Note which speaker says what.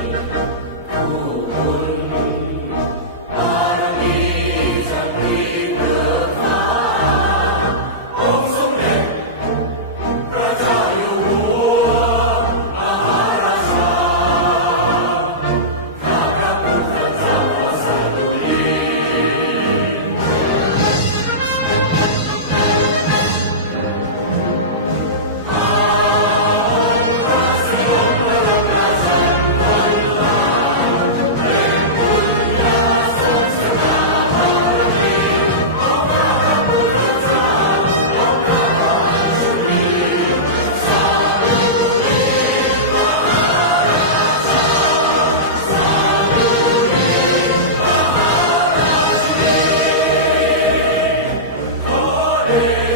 Speaker 1: Oh, Yeah.